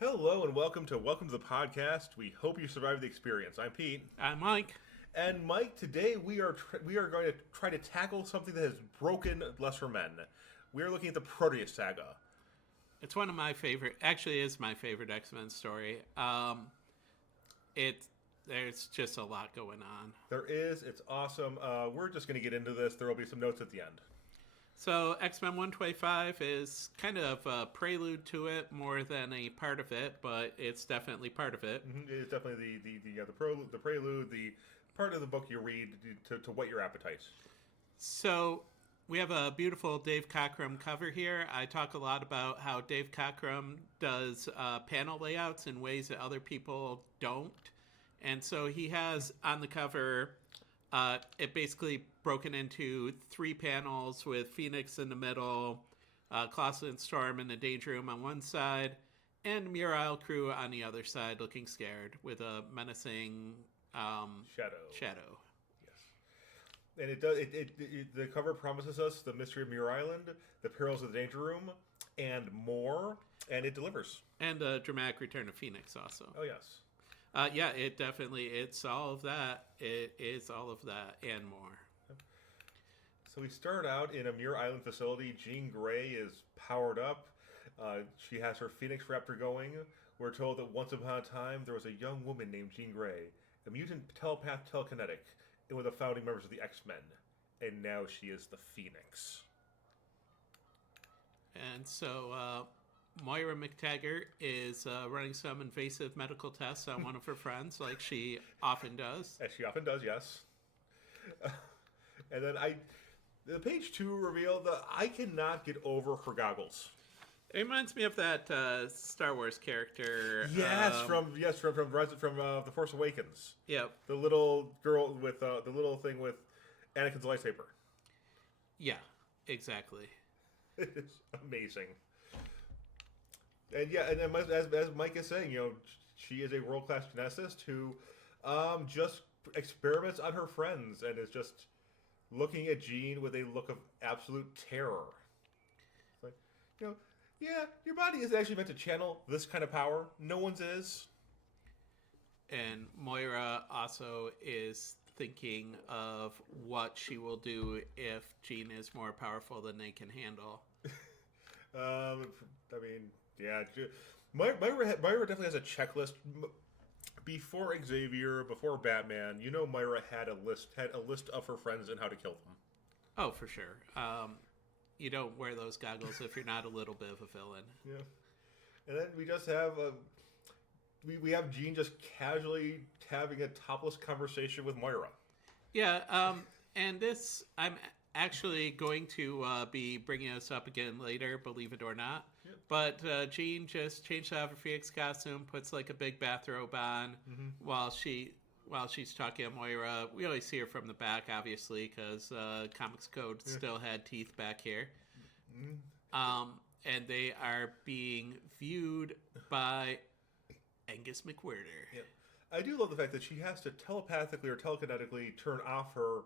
Hello and welcome to the podcast. We hope you survived the experience. I'm Pete. I'm Mike. And Mike, today we are going to try to tackle something that has broken lesser men. We are looking at the Proteus saga. It's one of my favorite. Actually, is my favorite X-Men story. There's just a lot going on. There is. It's awesome. We're just going to get into this. There will be some notes at the end. So X-Men 125 is kind of a prelude to it more than a part of it, but it's definitely part of it. Mm-hmm. It's definitely the prelude, the part of the book you read to whet your appetite. So we have a beautiful Dave Cockrum cover here. I talk a lot about how Dave Cockrum does panel layouts in ways that other people don't. And so he has on the cover, it basically broken into 3 panels with Phoenix in the middle, Colossus and Storm in the Danger Room on one side, and Muir crew on the other side looking scared with a menacing shadow. And it does. The cover promises us the mystery of Muir Island, the perils of the Danger Room, and more. And it delivers. And a dramatic return of Phoenix also. Oh yes. Yeah, it's all of that. It is all of that and more. So we start out in a Muir Island facility. Jean Grey is powered up. She has her Phoenix Raptor going. We're told that once upon a time there was a young woman named Jean Grey, a mutant telepath telekinetic, and one of the founding members of the X-Men. And now she is the Phoenix. And so Moira MacTaggert is running some invasive medical tests on one of her friends, like she often does. As she often does, yes. And then the page 2 reveal that I cannot get over her goggles. It reminds me of that Star Wars character. Yes, from The Force Awakens. Yep. The little girl with the little thing with Anakin's lightsaber. Yeah, exactly. It is amazing. And yeah, and as Mike is saying, she is a world-class geneticist who just experiments on her friends and is just looking at Jean with a look of absolute terror. It's like, yeah, your body isn't actually meant to channel this kind of power. No one's is. And Moira also is thinking of what she will do if Jean is more powerful than they can handle. I mean, yeah, Moira definitely has a checklist. Before Xavier, before Batman, Moira had a list of her friends and how to kill them. Oh, for sure. You don't wear those goggles if you're not a little bit of a villain. Yeah. And then we just have we have Jean just casually having a topless conversation with Moira. Yeah, and this, I'm actually going to be bringing this up again later, believe it or not. Yep. But Jean just changed out of her Phoenix costume, puts like a big bathrobe on while she's talking to Moira. We always see her from the back, obviously, because Comics Code still had teeth back here. And they are being viewed by Angus McWhirter. Yeah. I do love the fact that she has to telepathically or telekinetically turn off her,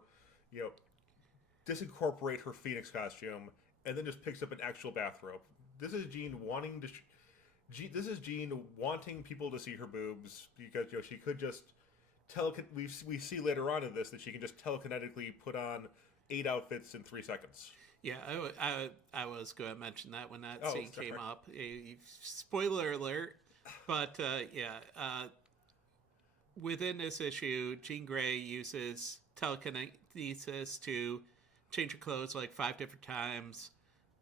disincorporate her Phoenix costume, and then just picks up an actual bathrobe. This is Jean wanting people to see her boobs because she could just we see later on in this that she can just telekinetically put on 8 outfits in 3 seconds. Yeah, I was going to mention that when that scene came up. Spoiler alert, but within this issue, Jean Grey uses telekinesis to change her clothes like 5 different times.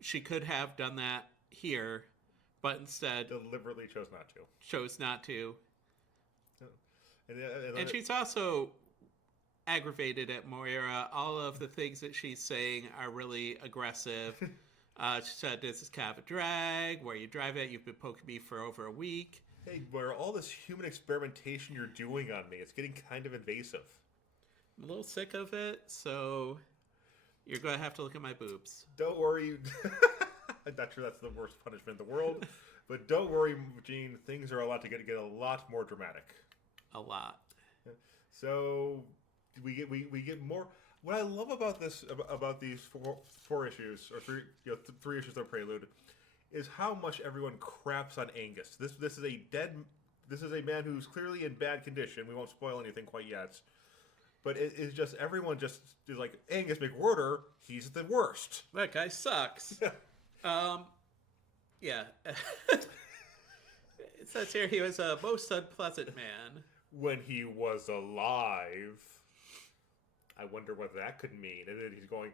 She could have done that here, but instead deliberately chose not to. And she's also aggravated at Moira. All of the things that she's saying are really aggressive. She said, "This is kind of a drag. Where you drive it, you've been poking me for over a week." Hey, Moira, all this human experimentation you're doing on me, it's getting kind of invasive. I'm a little sick of it, so you're going to have to look at my boobs. Don't worry. I'm not sure that's the worst punishment in the world, but don't worry, Jean. Things are allowed to get a lot more dramatic. A lot. So we get more. What I love about these four issues or three issues of Prelude is how much everyone craps on Angus. This is a man who's clearly in bad condition. We won't spoil anything quite yet. But it is just, everyone just is like, Angus McWhirter, he's the worst. That guy sucks. Yeah. It says here he was a most unpleasant man. When he was alive. I wonder what that could mean. And then he's going,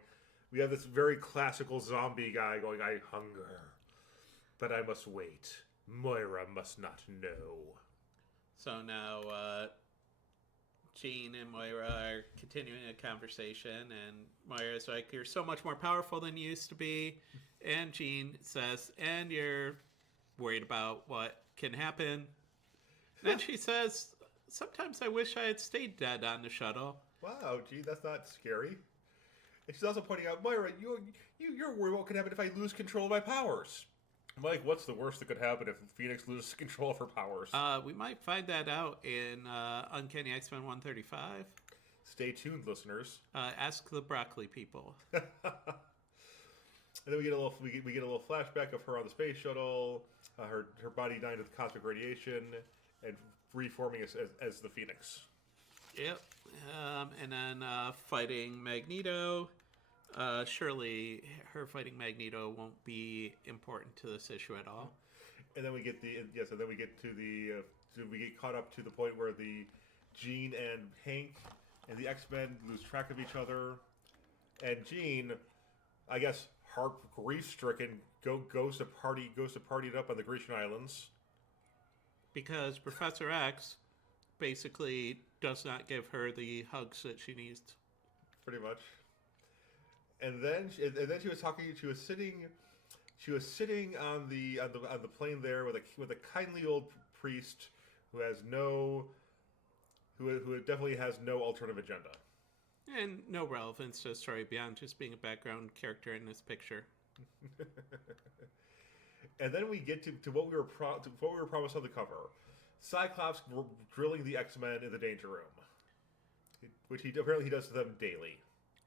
we have this very classical zombie guy going, I hunger, but I must wait. Moira must not know. So now Jean and Moira are continuing a conversation, and Moira's like, you're so much more powerful than you used to be. And Jean says, and you're worried about what can happen. Then she says, sometimes I wish I had stayed dead on the shuttle. Wow, gee, that's not scary. And she's also pointing out, Moira, you're worried what could happen if I lose control of my powers. Mike, what's the worst that could happen if Phoenix loses control of her powers? We might find that out in Uncanny X-Men 135. Stay tuned, listeners. Ask the broccoli people. And then we get a little flashback of her on the space shuttle, her body dying to the cosmic radiation, and reforming as the Phoenix. Yep. And then fighting Magneto. Surely her fighting Magneto won't be important to this issue at all. And then we get we get caught up to the point where the Jean and Hank and the X-Men lose track of each other, and Jean, I guess, grief-stricken, goes to party it up on the Grecian Islands because Professor X basically does not give her the hugs that she needs. Pretty much. And then she was talking. She was sitting on the plane there with a kindly old priest who definitely has no alternative agenda and no relevance to the story beyond just being a background character in this picture. And then we get to what we were promised on the cover: Cyclops drilling the X-Men in the Danger Room, which he apparently does to them daily.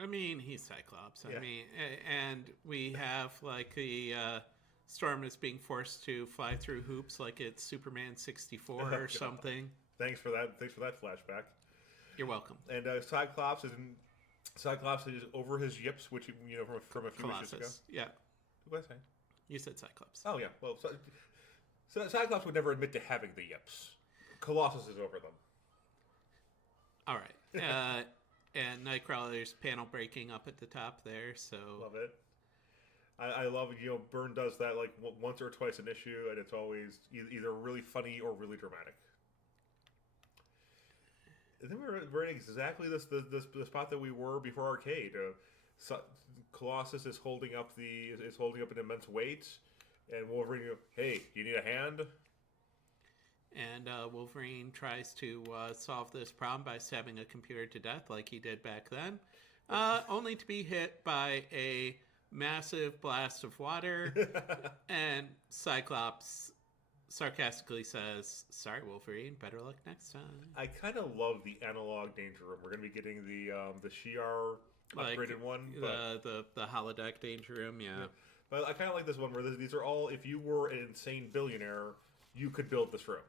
I mean, he's Cyclops. Yeah. I mean, and we have like the Storm is being forced to fly through hoops like it's Superman 64 or something. Thanks for that flashback. You're welcome. And Cyclops is over his yips, which from a few Colossus. issues ago. Yeah. What did I say? You said Cyclops. Oh yeah. Well, so Cyclops would never admit to having the yips. Colossus is over them. All right. And Nightcrawler's panel breaking up at the top there, so... Love it. I love, Byrne does that like once or twice an issue, and it's always either really funny or really dramatic. And then we're in exactly the spot that we were before Arcade. Colossus is holding up an immense weight, and Wolverine, hey, do you need a hand? And Wolverine tries to solve this problem by stabbing a computer to death like he did back then, only to be hit by a massive blast of water. And Cyclops sarcastically says, sorry, Wolverine, better luck next time. I kind of love the analog Danger Room. We're going to be getting the Shi'ar upgraded one. The holodeck Danger Room, yeah. But I kind of like this one where these are all, if you were an insane billionaire, you could build this room.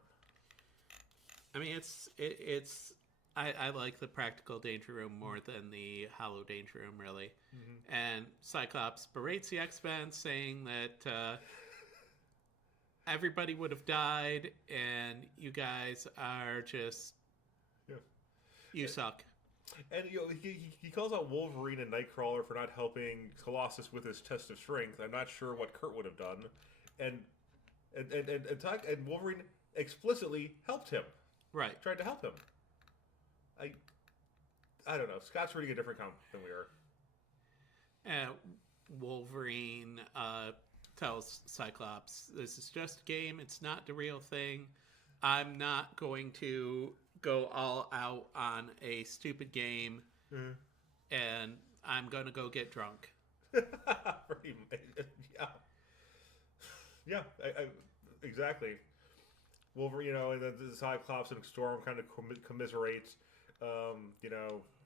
I mean, I like the practical Danger Room more than the hollow Danger Room, really. Mm-hmm. And Cyclops berates the X-Men, saying that everybody would have died, and you guys are just... Yeah. You suck. And he calls out Wolverine and Nightcrawler for not helping Colossus with his test of strength. I'm not sure what Kurt would have done. And Wolverine explicitly helped him. Right. Tried to help him. I don't know. Scott's reading a different comic than we are. Wolverine tells Cyclops, this is just a game. It's not the real thing. I'm not going to go all out on a stupid game, and I'm going to go get drunk. Yeah, exactly. Wolverine, and then the Cyclops and Storm kind of commiserate.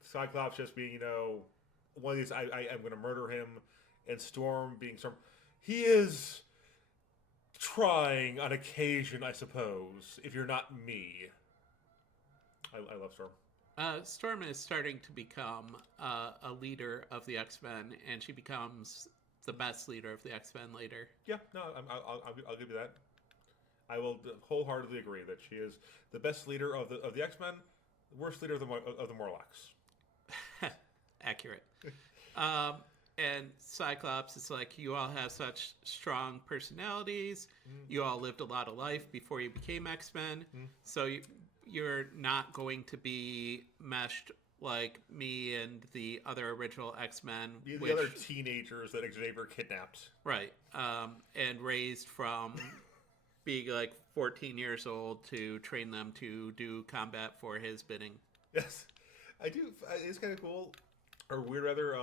Cyclops just being, one of these, I'm going to murder him, and Storm being Storm. He is trying on occasion, I suppose, if you're not me. I love Storm. Storm is starting to become a leader of the X-Men, and she becomes the best leader of the X-Men later. Yeah, no, I'll give you that. I will wholeheartedly agree that she is the best leader of the X-Men, the worst leader of the Morlocks. Accurate. And Cyclops is like, you all have such strong personalities. You all lived a lot of life before you became X-Men. So you're not going to be meshed like me and the other original X-Men. The other teenagers that Xavier kidnapped. Right. And raised from being like 14 years old to train them to do combat for his bidding. Yes. I do. It's kind of cool. Or weird, rather,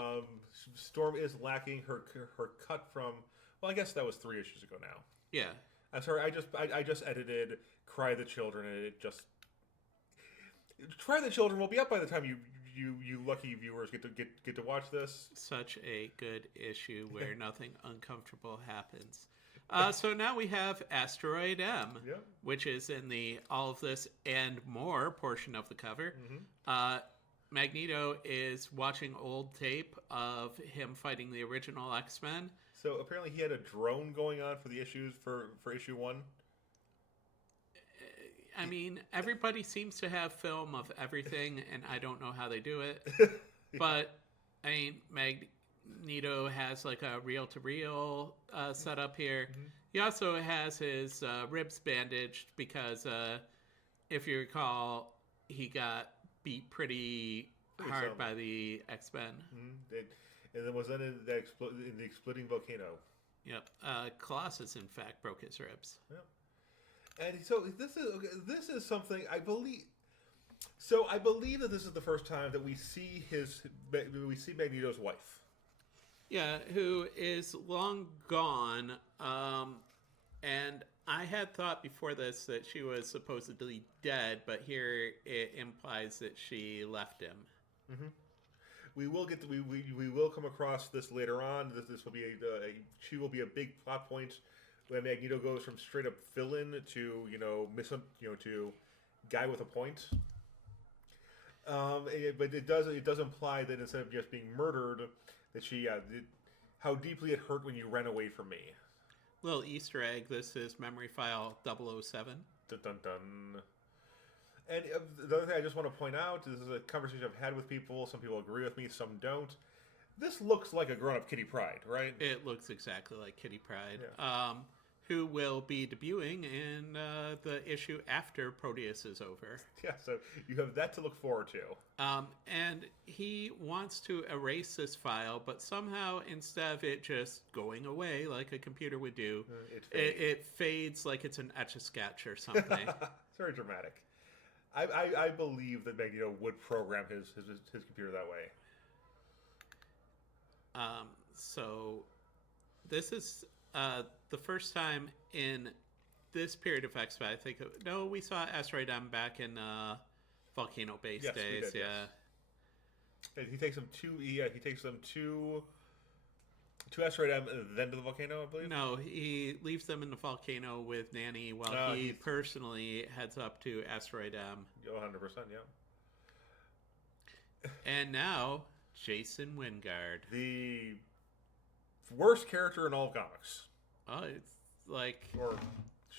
Storm is lacking her cut from. Well, I guess that was 3 issues ago now. Yeah. I'm sorry. I just edited Cry the Children, and it just Cry the Children will be up by the time you lucky viewers get to watch this. Such a good issue where nothing uncomfortable happens. So now we have Asteroid M, which is in the all of this and more portion of the cover. Magneto is watching old tape of him fighting the original X-Men. So apparently he had a drone going on for the issues for issue 1. I mean, everybody seems to have film of everything, and I don't know how they do it. But, I mean, Magneto has like a reel-to-reel setup here. He also has his ribs bandaged because, if you recall, he got beat pretty hard by the X-Men. And then was that in the exploding volcano? Yep. Colossus, in fact, broke his ribs. Yep. And so this is something I believe. So I believe that this is the first time that we see Magneto's wife. Yeah, who is long gone. And I had thought before this that she was supposedly dead, but here it implies that she left him. We will we will come across this later on. This will be she will be a big plot point when Magneto goes from straight up villain to to guy with a point. But it does imply that instead of just being murdered, that she how deeply it hurt when you ran away from me. Little Easter egg, this is memory file 007. Dun, dun, dun. And the other thing I just want to point out, this is a conversation I've had with people. Some people agree with me, some don't. This looks like a grown-up Kitty Pryde, right? It looks exactly like Kitty Pryde, who will be debuting in the issue after Proteus is over. Yeah, so you have that to look forward to. And he wants to erase this file, but somehow instead of it just going away like a computer would do, it fades like it's an Etch-a-Sketch or something. It's very dramatic. I believe that Magneto would program his computer that way. So this is the first time in this period of X-Men, I think. No, we saw Asteroid M back in Volcano Base days. We did, yeah. Yes. And he takes them to Asteroid M, and then to the volcano, I believe. No, he leaves them in the volcano with Nanny while he personally heads up to Asteroid M. 100%, yeah. And now Jason Wyngarde, the worst character in all comics. Oh, it's like or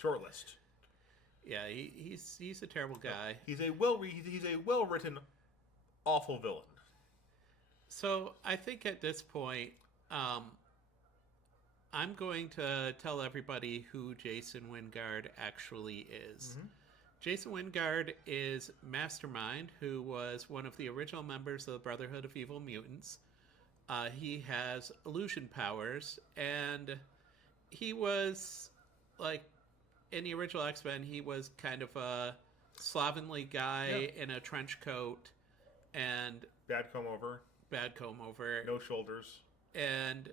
shortlist. Yeah, he's a terrible guy. He's a well written, awful villain. So I think at this point, I'm going to tell everybody who Jason Wyngarde actually is. Jason Wyngarde is Mastermind, who was one of the original members of the Brotherhood of Evil Mutants. He has illusion powers, and he was, like, in the original X-Men, he was kind of a slovenly guy in a trench coat, and... Bad comb over. No shoulders. And,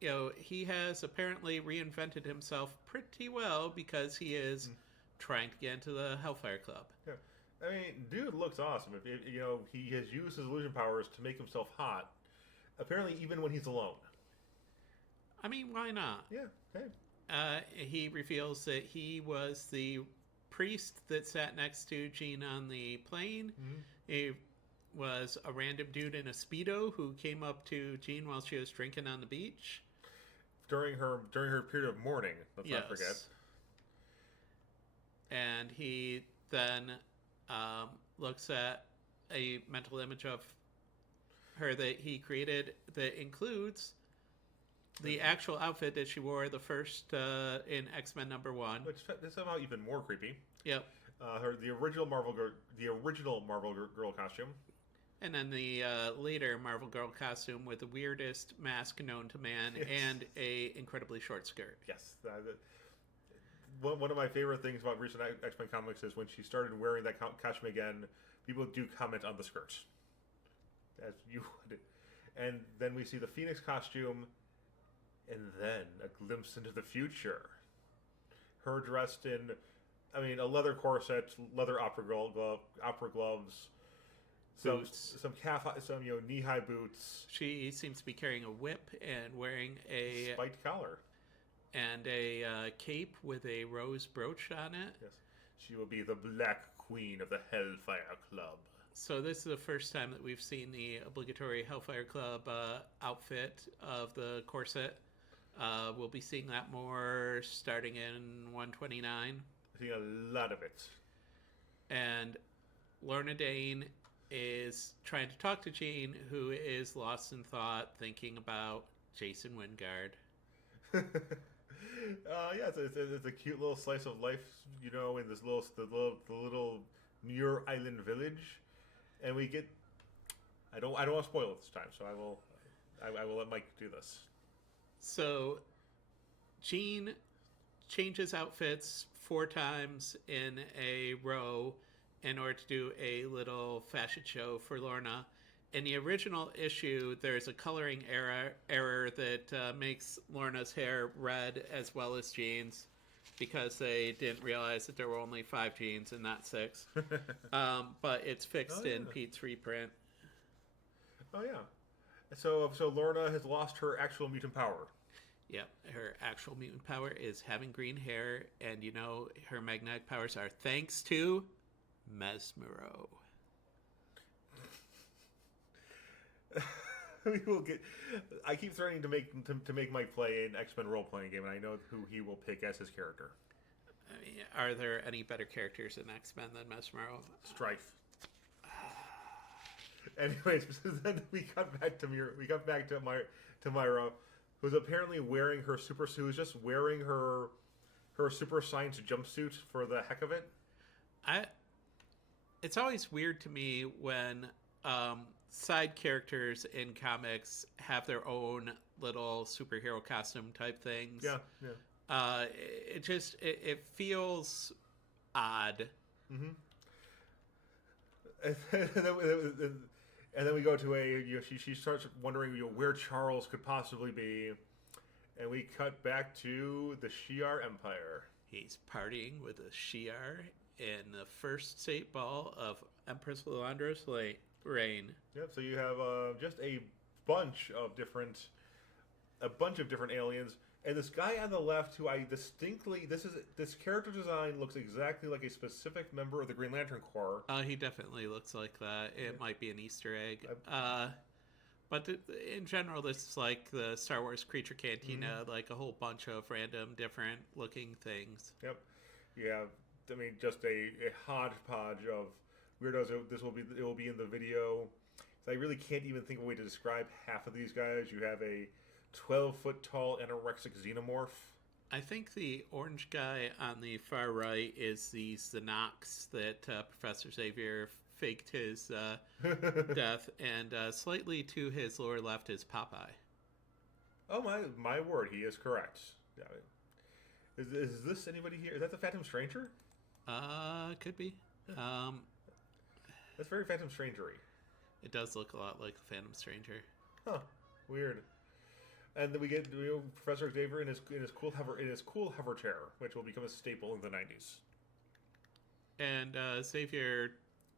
you know, he has apparently reinvented himself pretty well because he is trying to get into the Hellfire Club. Yeah. I mean, dude looks awesome. He has used his illusion powers to make himself hot. Apparently, even when he's alone. I mean, why not? Yeah. Hey. He reveals that he was the priest that sat next to Jean on the plane. Mm-hmm. He was a random dude in a Speedo who came up to Jean while she was drinking on the beach. During her period of mourning, let's not forget. And he then looks at a mental image of her that he created that includes the actual outfit that she wore the first in X-Men #1, which is somehow even more creepy. Yep. The original Marvel girl costume, and then the later Marvel girl costume with the weirdest mask known to man and a incredibly short skirt. Yes. One of my favorite things about recent X-Men comics is when she started wearing that costume again, people do comment on the skirt, as you would. And then we see the Phoenix costume. And then a glimpse into the future. Her dressed in, a leather corset, leather opera gloves, some knee-high boots. She seems to be carrying a whip and wearing a spiked collar and a cape with a rose brooch on it. Yes, she will be the Black Queen of the Hellfire Club. So this is the first time that we've seen the obligatory Hellfire Club outfit of the corset. We'll be seeing that more starting in 129. Seeing a lot of it. And Lorna Dane is trying to talk to Jean, who is lost in thought, thinking about Jason Wyngarde. It's a cute little slice of life, in this little Muir Island village, and we get. I don't want to spoil it this time, so I will let Mike do this. So, Jean changes outfits 4 times in a row in order to do a little fashion show for Lorna. In the original issue, there's a coloring error that makes Lorna's hair red as well as Jean's, because they didn't realize that there were only 5 Jeans and not 6. But it's fixed in Pete's reprint. Oh, yeah. So Lorna has lost her actual mutant power. Yep, her actual mutant power is having green hair, and her magnetic powers are thanks to Mesmero. We will get. I keep threatening to make Mike play an X-Men role playing game, and I know who he will pick as his character. Are there any better characters in X-Men than Mesmero? Strife. Anyways, then we got back to Muir. We got back to Myra, who's apparently wearing her who's just wearing her super science jumpsuit for the heck of it. It's always weird to me when side characters in comics have their own little superhero costume type things. Yeah. It feels odd. Mm-hmm. And then we go to she starts wondering where Charles could possibly be, and we cut back to the Shi'ar Empire. He's partying with the Shi'ar in the first state ball of Empress Lilandra's reign. Yep. So you have just a bunch of different aliens. And this guy on the left, who I distinctly, this character design looks exactly like a specific member of the Green Lantern Corps. He definitely looks like that. It might be an Easter egg. But in general, this is like the Star Wars Creature Cantina, like a whole bunch of random, different looking things. Yep. Yeah. Just a hodgepodge of weirdos. It will be in the video. I really can't even think of a way to describe half of these guys. You have a 12-foot tall anorexic xenomorph. I think the orange guy on the far right is the Xenox that Professor Xavier faked his death, and slightly to his lower left is Popeye. Oh my word, he is correct. Yeah. Is this anybody here? Is that the Phantom Stranger? Could be. That's very Phantom Strangery. It does look a lot like the Phantom Stranger. Huh. Weird. And then we get Professor Xavier in his cool hover chair, which will become a staple in the 90s. And Xavier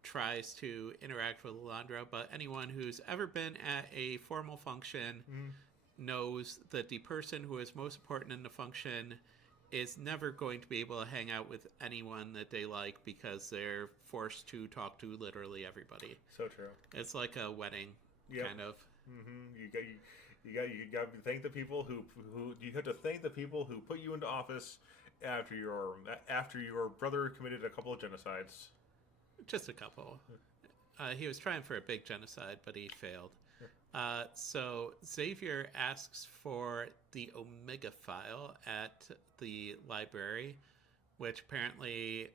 tries to interact with Lilandra, but anyone who's ever been at a formal function knows that the person who is most important in the function is never going to be able to hang out with anyone that they like because they're forced to talk to literally everybody. So true. It's like a wedding, kind of. Mm-hmm. You got to thank the people who you have to thank the people who put you into office after your brother committed a couple of genocides. Just a couple. He was trying for a big genocide, but he failed. So Xavier asks for the Omega file at the library, which apparently,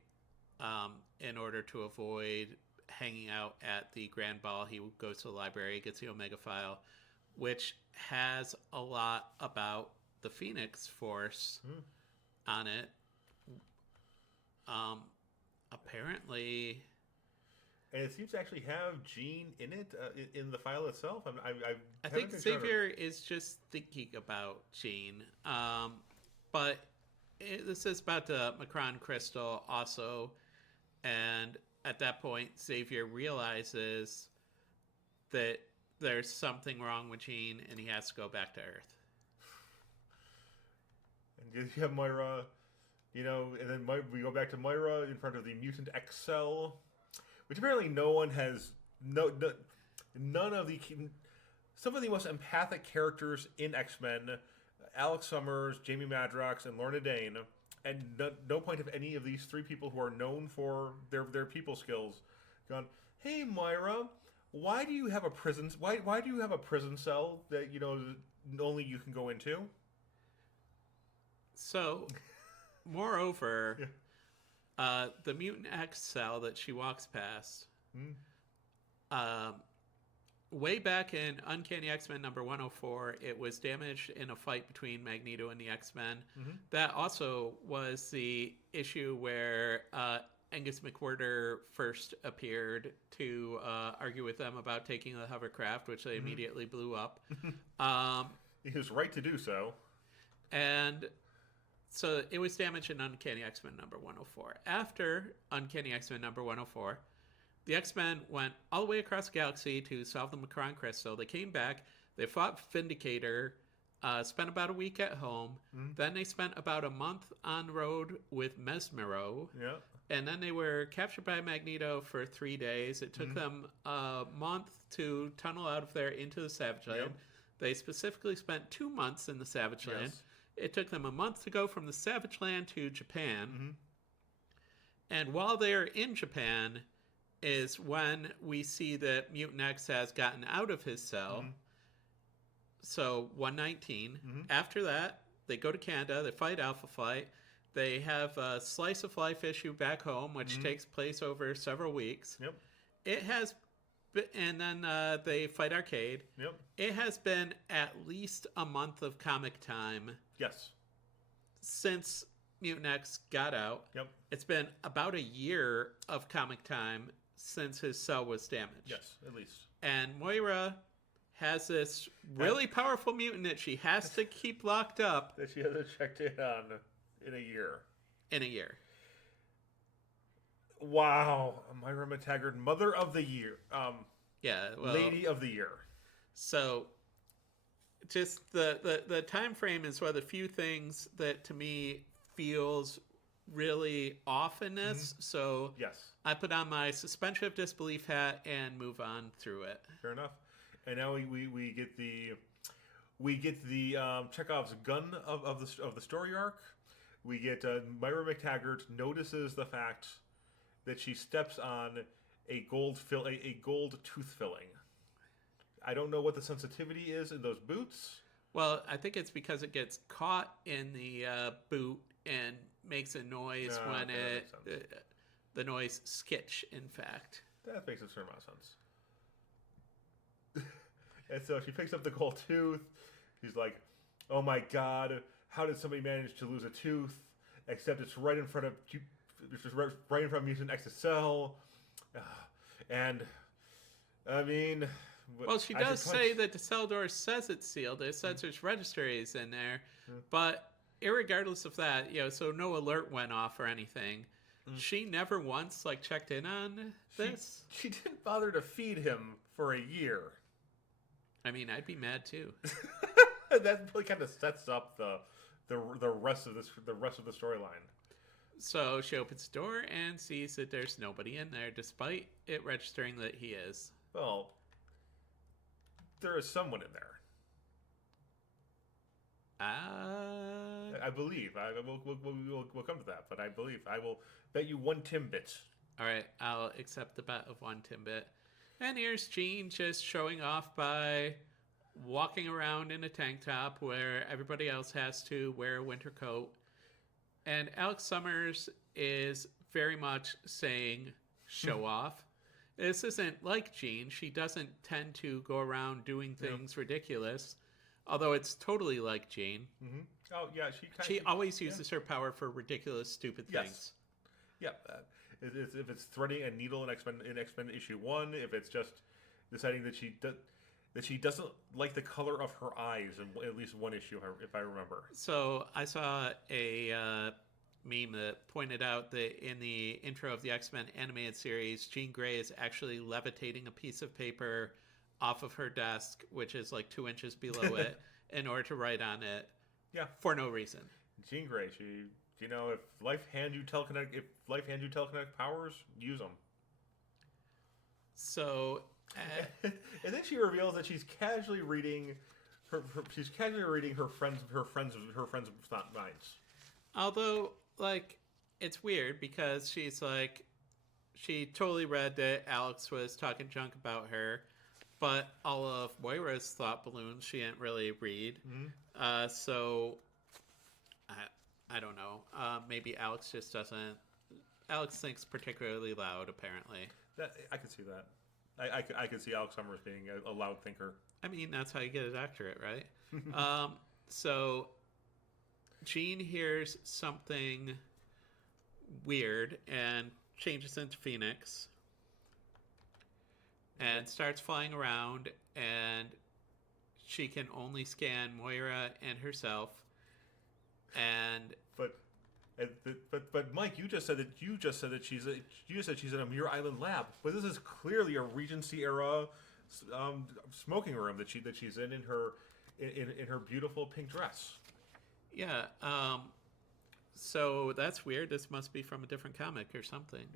in order to avoid hanging out at the grand ball, he goes to the library, gets the Omega file, which has a lot about the Phoenix Force on it. Apparently... And it seems to actually have Jean in it, in the file itself. I think Xavier is just thinking about Jean. But this is about the Macron crystal also. And at that point, Xavier realizes that there's something wrong with Jean and he has to go back to Earth. And you have Moira, and then we go back to Moira in front of the Mutant X cell. Which apparently no one has, none of the, some of the most empathic characters in X-Men, Alex Summers, Jamie Madrox, and Lorna Dane, and no point have any of these three people who are known for their people skills gone, hey Moira, why do you have a prison cell that, only you can go into? So, moreover... Yeah. The Mutant X cell that she walks past, way back in Uncanny X-Men number 104, it was damaged in a fight between Magneto and the X-Men. Mm-hmm. That also was the issue where Angus McWhirter first appeared to argue with them about taking the hovercraft, which they immediately blew up. He was right to do so. And... So it was damaged in Uncanny X-Men number 104. After Uncanny X-Men number 104, the X-Men went all the way across the galaxy to solve the Macron crystal. They came back. They fought Vindicator, spent about a week at home. Then they spent about a month on the road with Mesmero. Yeah. And then they were captured by Magneto for 3 days. It took them a month to tunnel out of there into the Savage Land. Yep. They specifically spent 2 months in the Savage Land. It took them a month to go from the Savage Land to Japan. And while they're in Japan is when we see that Mutant X has gotten out of his cell. So 119. After that, they go to Canada. They fight Alpha Flight. They have a slice of life issue back home, which takes place over several weeks. Yep. It has... And then they fight Arcade. Yep. It has been at least a month of comic time. Yes. Since Mutant X got out. Yep. It's been about a year of comic time since his cell was damaged. Yes, at least. And Moira has this really powerful mutant that she has to keep locked up. That she hasn't checked in on in a year. In a year. Wow, Moira MacTaggert, Mother of the Year, Lady of the Year. So, just the time frame is one of the few things that to me feels really off in this. So, yes, I put on my suspension of disbelief hat and move on through it. Fair enough. And now we get the Chekhov's gun of the story arc. We get Moira MacTaggert notices the fact that she steps on a gold tooth filling. I don't know what the sensitivity is in those boots. Well, I think it's because it gets caught in the boot and makes a noise when the noise skitch, in fact. That makes a certain amount of sense. And so she picks up the gold tooth. She's like, oh my god, how did somebody manage to lose a tooth? Except it's right in front of you. It's just right in front of Mutant X's cell. And, I mean... Well, she does say that the cell door says it's sealed. It says there's registries in there. But irregardless of that, so no alert went off or anything. She never once, checked in on this. She didn't bother to feed him for a year. I mean, I'd be mad, too. That really kind of sets up the the rest of the storyline. So she opens the door and sees that there's nobody in there, despite it registering that he is. Well, there is someone in there. I believe. We'll come to that, but I believe. I will bet you 1 Timbit. All right, I'll accept the bet of 1 Timbit. And here's Jean just showing off by walking around in a tank top where everybody else has to wear a winter coat. And Alex Summers is very much saying, show off. This isn't like Jean. She doesn't tend to go around doing things ridiculous. Although it's totally like Jean. Mm-hmm. Oh, yeah. She always uses her power for ridiculous, stupid things. Yeah. If it's threading a needle in X-Men issue 1, if it's just deciding that she doesn't like the color of her eyes in at least one issue, if I remember. So I saw a meme that pointed out that in the intro of the X-Men animated series, Jean Grey is actually levitating a piece of paper off of her desk, which is like 2 inches below it, in order to write on it. Yeah, for no reason. Jean Grey, if life hands you telekinetic powers, use them. So, and then she reveals that she's casually reading her friends' minds. Although, like, it's weird because she's like, she totally read that Alex was talking junk about her. But all of Moira's thought balloons she didn't really read. Mm-hmm. So, I don't know. Maybe Alex just doesn't... Alex thinks particularly loud, apparently. I could see that. I could see Alex Summers being a loud thinker. I mean, that's how you get a doctorate, right? So, Jean hears something weird and changes into Phoenix. And starts flying around, and she can only scan Moira and herself. And but Mike, you just said that she's in a Muir Island lab, but this is clearly a Regency era smoking room that she's in her beautiful pink dress. Yeah. So that's weird. This must be from a different comic or something.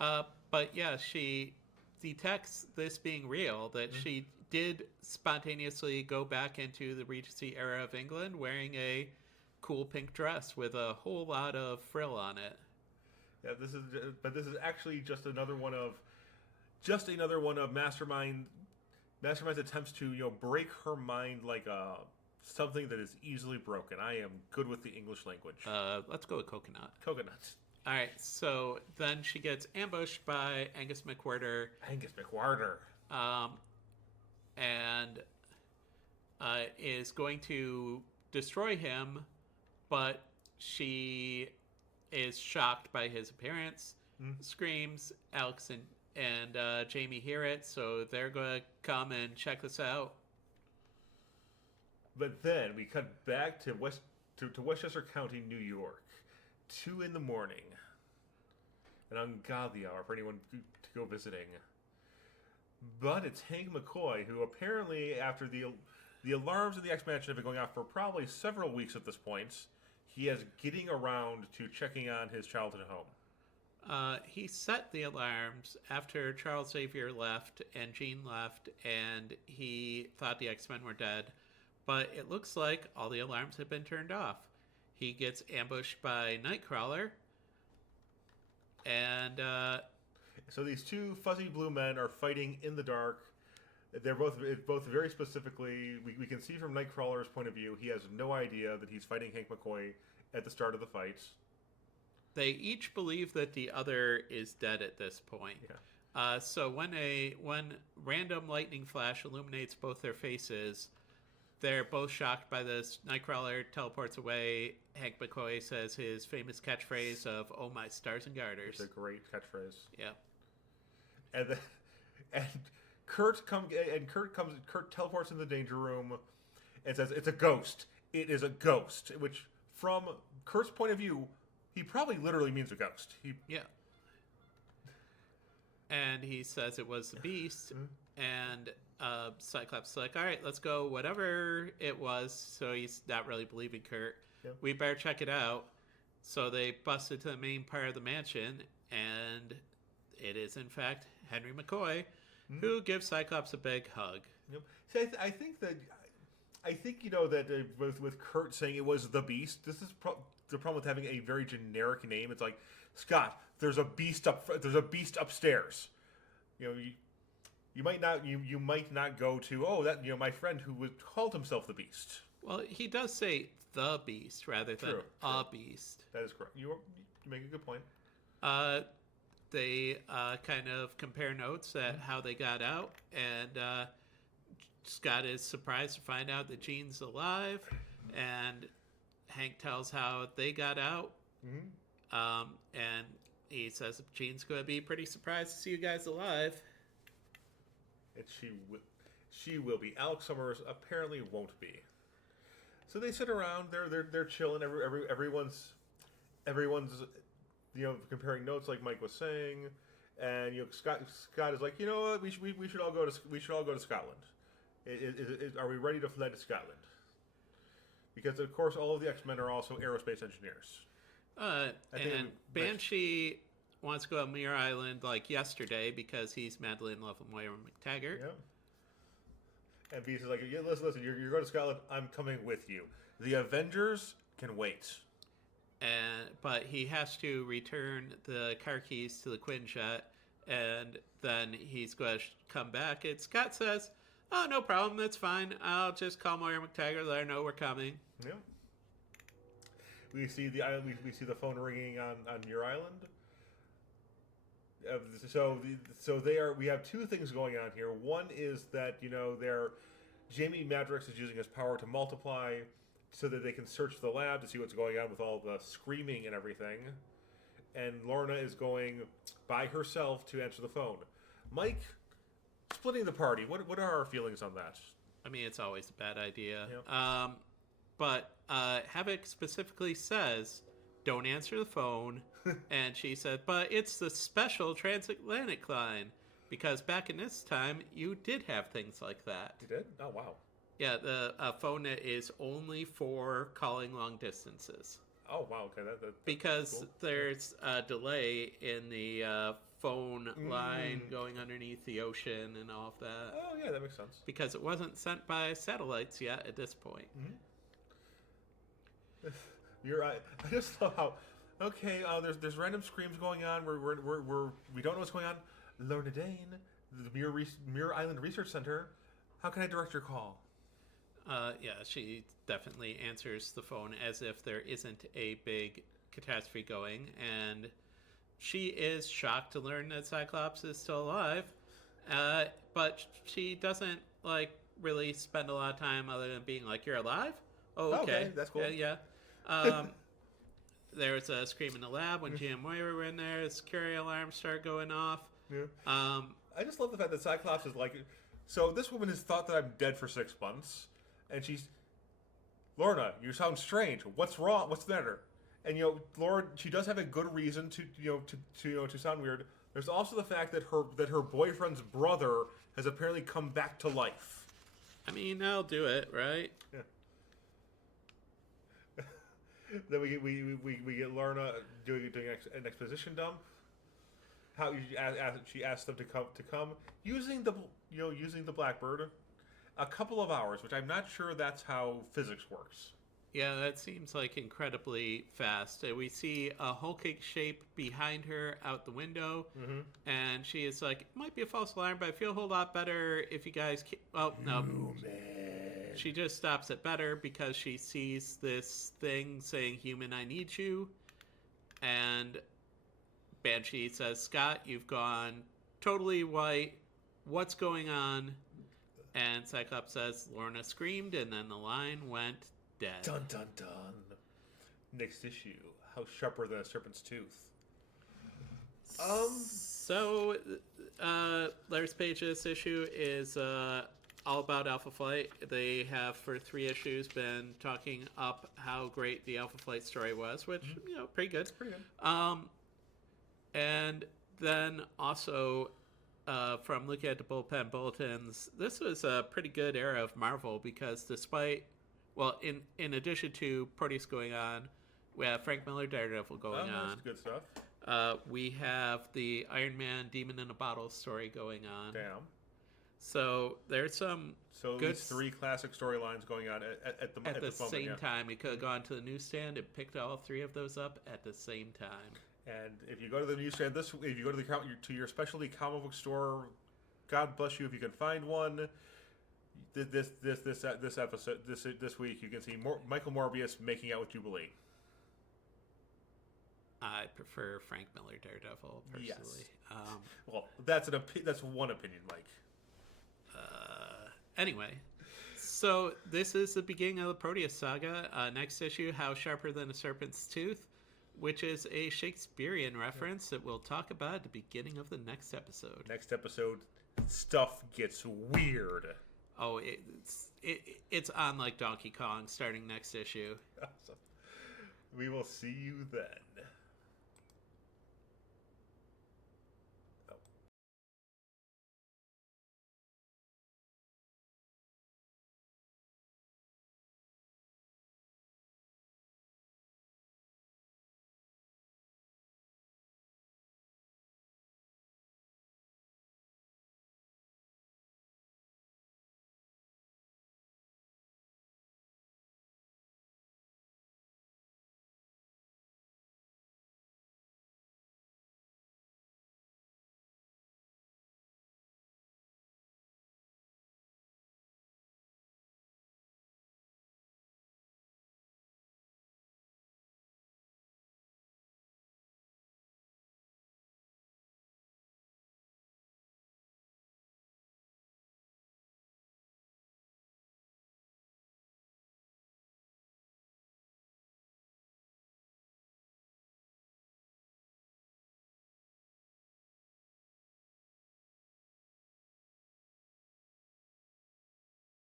Yeah. But yeah, she detects this being real, that she did spontaneously go back into the Regency era of England wearing a cool pink dress with a whole lot of frill on it. Yeah, this is actually just another one of Mastermind's attempts to break her mind like something that is easily broken. I am good with the English language. Let's go with coconut. Coconut. All right, so then she gets ambushed by Angus McWhirter. And is going to destroy him, but she is shocked by his appearance, screams. Alex and Jamie hear it, so they're going to come and check this out. But then we cut back to Westchester County, New York. 2 a.m, an ungodly hour for anyone to go visiting. But it's Hank McCoy, who apparently, after the alarms of the X-Mansion have been going off for probably several weeks at this point, he is getting around to checking on his childhood home. He set the alarms after Charles Xavier left and Jean left, and he thought the X-Men were dead. But it looks like all the alarms have been turned off. He gets ambushed by Nightcrawler, and so these 2 fuzzy blue men are fighting in the dark. They're both very specifically. We can see from Nightcrawler's point of view, he has no idea that he's fighting Hank McCoy at the start of the fight. They each believe that the other is dead at this point. Yeah. So when random lightning flash illuminates both their faces, they're both shocked by this. Nightcrawler teleports away. Hank McCoy says his famous catchphrase of "Oh my stars and garters." It's a great catchphrase. Yeah. And Kurt teleports in the danger room and says, "It's a ghost. It is a ghost." Which, from Kurt's point of view, he probably literally means a ghost. Yeah. And he says it was the Beast, and Cyclops is like, all right, let's go, whatever it was. So he's not really believing Kurt. Yep. We better check it out. So they bust into the main part of the mansion, and it is, in fact, Henry McCoy, who gives Cyclops a big hug. Yep. See, I think that with Kurt saying it was the Beast, this is the problem with having a very generic name. It's like, Scott, there's a beast upstairs. You might not go to my friend who called himself the Beast. Well, he does say the Beast rather than a beast. That is correct. You make a good point. They kind of compare notes at how they got out, and Scott is surprised to find out that Jean's alive, and Hank tells how they got out, and he says Jean's going to be pretty surprised to see you guys alive. And she will be. Alex Summers apparently won't be. So they sit around. They're chilling. Everyone's comparing notes like Mike was saying, and Scott is like, you know what, we should all go to Scotland. Are we ready to fly to Scotland? Because of course all of the X-Men are also aerospace engineers. And Banshee wants to go to Muir Island like yesterday because he's madly in love with Moira MacTaggert. Yep. And Beast is like, yeah, listen, you're going to Scotland. I'm coming with you. The Avengers can wait. But he has to return the car keys to the Quinjet, and then he's going to come back. And Scott says, "Oh, no problem. That's fine. I'll just call Moira MacTaggert. Let her know we're coming." Yeah. We see the island. We see the phone ringing on Muir Island. So they are. We have two things going on here. One is that Jamie Madrox is using his power to multiply, so that they can search the lab to see what's going on with all the screaming and everything. And Lorna is going by herself to answer the phone. Mike, splitting the party. What are our feelings on that? I mean, it's always a bad idea. Yep. But Havoc specifically says, "Don't answer the phone." And she said, "But it's the special transatlantic line." Because back in this time, you did have things like that. You did? Oh, wow. Yeah, the phone net is only for calling long distances. Oh, wow. Okay, that's because cool. There's a delay in the phone line going underneath the ocean and all of that. Oh, yeah, that makes sense. Because it wasn't sent by satellites yet at this point. You're right. I just love how. Okay, there's random screams going on. We don't know what's going on. Lorna Dane, the Muir Island Research Center. How can I direct your call? Yeah, she definitely answers the phone as if there isn't a big catastrophe going, and she is shocked to learn that Cyclops is still alive, but she doesn't really spend a lot of time other than being like, "You're alive? Oh, okay, that's cool." Yeah. There was a scream in the lab when Jean and Moira were in there. The security alarms start going off. Yeah. I just love the fact that Cyclops is like, so this woman has thought that I'm dead for 6 months, and she's, Lorna, you sound strange. What's wrong? What's the matter? And Lorna, she does have a good reason to sound weird. There's also the fact that her boyfriend's brother has apparently come back to life. I mean, that'll do it, right? Yeah. Then we get Lorna doing an exposition dump. How she asked them to come using the Blackbird, a couple of hours, which I'm not sure that's how physics works. Yeah, that seems like incredibly fast. We see a whole cake shape behind her out the window, and she is like, "It might be a false alarm, but I feel a whole lot better if you guys." Oh no. She just stops at better because she sees this thing saying, "Human, I need you." And Banshee says, "Scott, you've gone totally white. What's going on?" And Cyclops says, "Lorna screamed," and then the line went dead. Dun dun dun. Next issue. How sharper than a serpent's tooth. So, Larry's page this issue is all about Alpha Flight. They have, for 3 issues, been talking up how great the Alpha Flight story was, which, pretty good. It's pretty good. And then also, from looking at the bullpen bulletins, this was a pretty good era of Marvel because despite Well, in addition to Proteus going on, we have Frank Miller Daredevil going on. That's good stuff. We have the Iron Man Demon in a Bottle story going on. Damn. So there's some good these 3 classic storylines going on at the moment, same time. You could have gone to the newsstand and picked all 3 of those up at the same time. And if you go to the newsstand if you go to your specialty comic book store, God bless you if you can find one. This episode this week you can see Michael Morbius making out with Jubilee. I prefer Frank Miller Daredevil personally. Yes. Well, that's one opinion, Mike. Anyway, so this is the beginning of the Proteus saga. Next issue, How Sharper Than a Serpent's Tooth, which is a Shakespearean reference that we'll talk about at the beginning of the next episode. Next episode, stuff gets weird. Oh, it's on like Donkey Kong starting next issue. We will see you then.